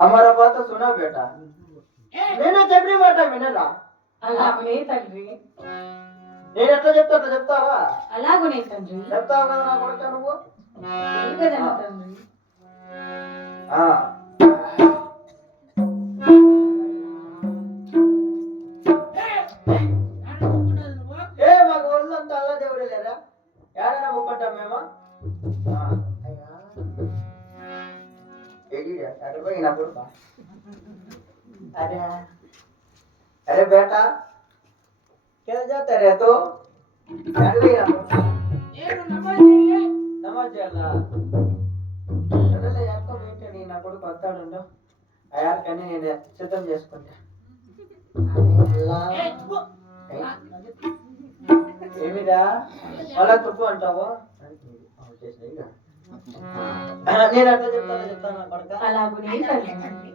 हमारा बात तो सुना बेटा నేను చెప్పిన మాట వినరా అలాగునే తండ్రి నేను ఎట్లా చెప్తా అట్లా చెప్తావా అలాగునే తండ్రి చెప్తావు కదా నా కొడుక నువ్వు తెలుగదను తండ్రి ఆ. ఏ మాకు ఒళ్ళంతా అల్లా దేవుడే లేరా ఏడైనా ముక్కుంటాం మేము ఆ. ఏడి, అటు పోయి నా కొడుకా. अरे अरे बेटा क्या जाता रे तो अरे నమాజ్ చేయాలా సరేలే ఎంతో వెయిట్ నీ నా కొడుకు వస్తాడు అయ్యారు కానీ నేను సిద్ధం చేసుకుంటా అల్లా. ఏమిరా అలా తప్పు అంటావు వచ్చేసినాయి ఇక. నేను అట్లా అలాగునే తల్లి తండ్రి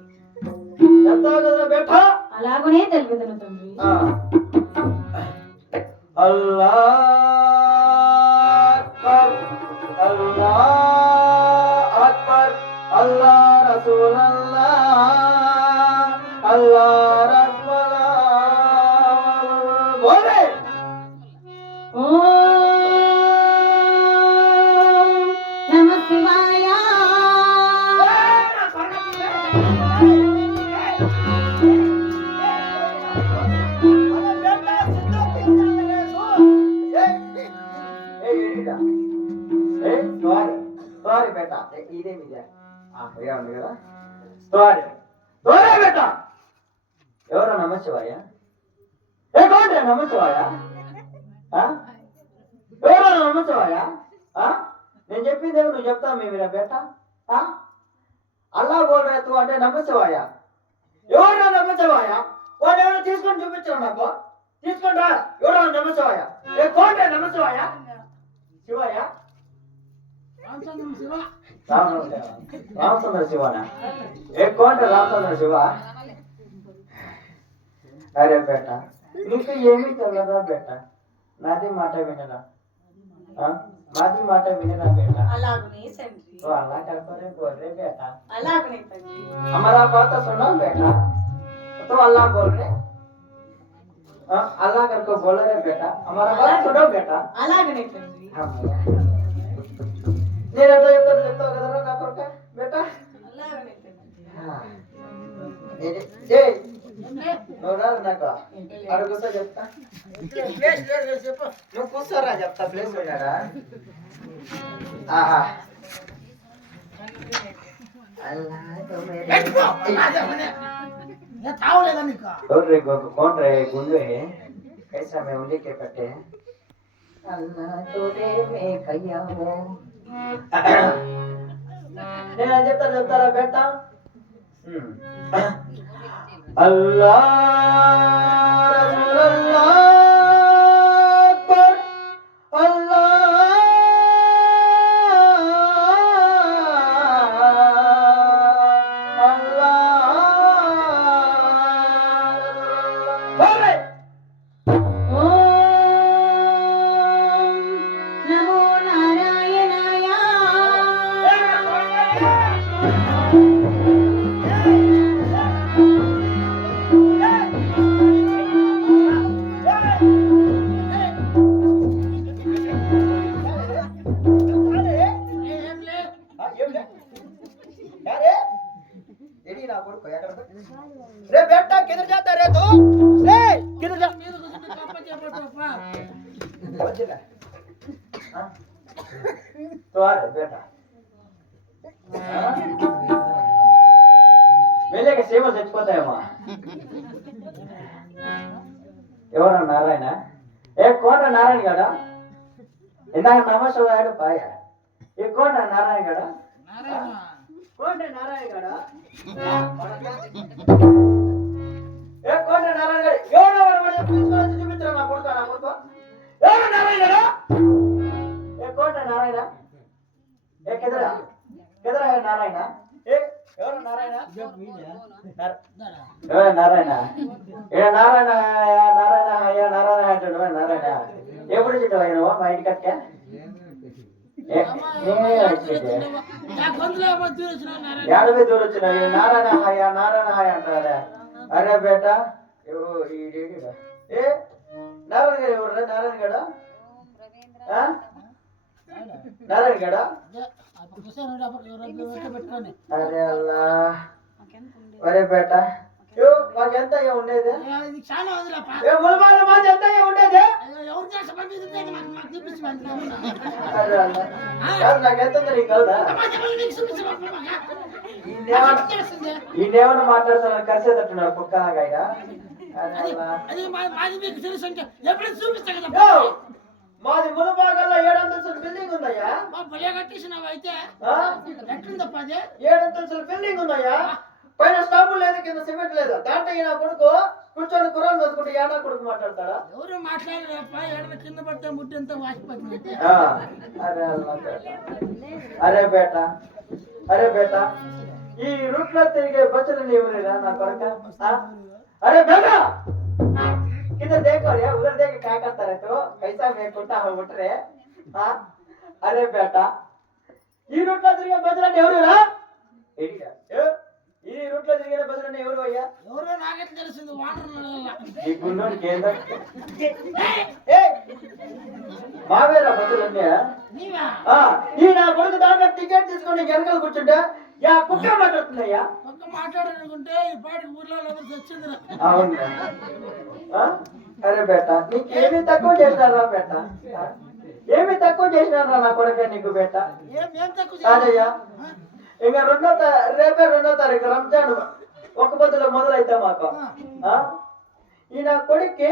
అల్లా అల్లా అక్బర్ అల్లా రసూల్ అల్లా అల్లా ఎవరో నమశివాయ ఏ నమశివాయ ఎవరో నమశివాయ నేను చెప్పింది నువ్వు చెప్తావు మేమిరా బేటా ఆ? అల్లా బోల్ అంటే నమశివాయ ఎవరు నమశివాయ వాడు ఎవరు తీసుకొని చూపించావు నాకు. తీసుకొని రా. ఎవరో నమశివాయ ఏ కోటే నమశివాయ శివాయ? రామచంద్ర శివనా? ఏ కోట రామచంద్ర శివ? అరే బేట నీకు ఏమీ తెలియదా బేట? నాది మాట వినరా? ఆ? నాది మాట వినరా బేట అలాగునే తండ్రి तो अल्लाह करता है बोल रहे बेटा అలాగునే తండ్రి हमारा बात तो सुनो बेटा तो अल्लाह बोल रहे हाँ, अल्लाह करके बोल रहे बेटा हमारा बात सुनो बेटा అలాగునే తండ్రి నేను ఎట్లా చెప్తాను చెప్తావు కదరా నా కొడుక బేటా అలాగునే తండ్రి हाँ। ఏ- ఏ నువ్వు రాదు నాకు అడుగు కూర్చో చెప్తా నువ్వు కూర్చోరా చెప్తా ప్లేస్ ఉన్నాడా ఆహా అల్లాహ్ తో మేరే और रे गो कौन रहे गुंडे कैसा मैं उन्हीं के पट्टे अल्लाह तोरे में कहिया हो నేను చెప్తా చెప్తారా బేట అల్లాహ్ আল্লাহ। રે બેટા వెళ్ళాక సేవ చచ్చిపోతాయమ్మా. ఎవరు నారాయణ? ఏ కోట నారాయణ గడా? ఇందాక నమస్వాడు పాయ. ఏ కోట నారాయణ గడా? కోట నారాయణ గడా? కెదరా ఏ నారాయణ? ఏ ఎవరు నారాయణ? నారాయణ. ఏ నారాయణ నారాయణ అయ్యా నారాయణ అంటాడు నారాయణ? ఎప్పుడు చిట్టవా నువ్వు మా ఏ వచ్చింది? ఏడవే దూరం వచ్చిన నారాయణ హాయ నారాయణ హాయ అంటారా అరే బేట. ఏ నారాయణ గడ ఎవరు నారాయణ గడ? నారాయణ గడ? అరే బేట. యో మాకెంత ఉండేది? మాది ఎంత ఉండేది? కాదు, నాకెంత ఈయనేమన్నా మాట్లాడుతున్నారు? కలిసేటట్టున్నారు కుక్క నాగైనా అరే అల్లా. యో, మాది ములబాగల్లో ఏడంతస్తుల బిల్డింగ్ ఉందయ్యా? ఆ? ఏడంతస్తుల బిల్డింగ్ ఉందయ్యా? పైన స్టాపులు లేదు కింద సిమెంట్ లేదు. దాంట్లో ఈయన కొడుకు? కూర్చొని కుర్రాలు చదువుకుంటే ఏడా కొడుకు మాట్లాడతాడా? ఎవరు మాట్లాడలేపా ఎక్కడ కింద పడితే ముట్టంత వాసిపోతుంది? అరే. అరే బేట అరే బేట ఈ రూట్లో తిరిగే బస్సులు ఎవరేనా నా కొడుక? అరే బేట! किधर देखो रे उधर देख के क्या करता रहे तो कैसा मैं कुत्ता हो उठ रहे हाँ अरे बेटा ఈ రూట్ లో తిరిగే బస్సులు ఎవరురా ఇడిగా. ఏ? ఈ రూట్ లో తిరిగే బస్సులు ఎవరు అయ్యా ఎవరో నాకెట్లా తెలిసింది వాటర్ ఈ గుండోనికి ఏందో ఏ మావేరా బస్సులు ఉన్నాయా నీవా ఆ, ఈ నా కొడుకు దాంట్లో టికెట్ తీసుకొని వెనకాల కూర్చుంటే యా కుక్క మాట్లాడాలనుకుంటే ఈ పాటి ఊర్లో అవును? అరే బేట నీకేమి తక్కువ చేసినారా బేట? ఏమి తక్కువ చేసినారా నా కొడుక నీకు బేట? కాదయ్యా. ఇంకా రెండో రేపే రెండో తారీఖు రంజాన్. ఒక పొద్దులో మొదలైతే మాకు? ఈ నా కొడుక్కి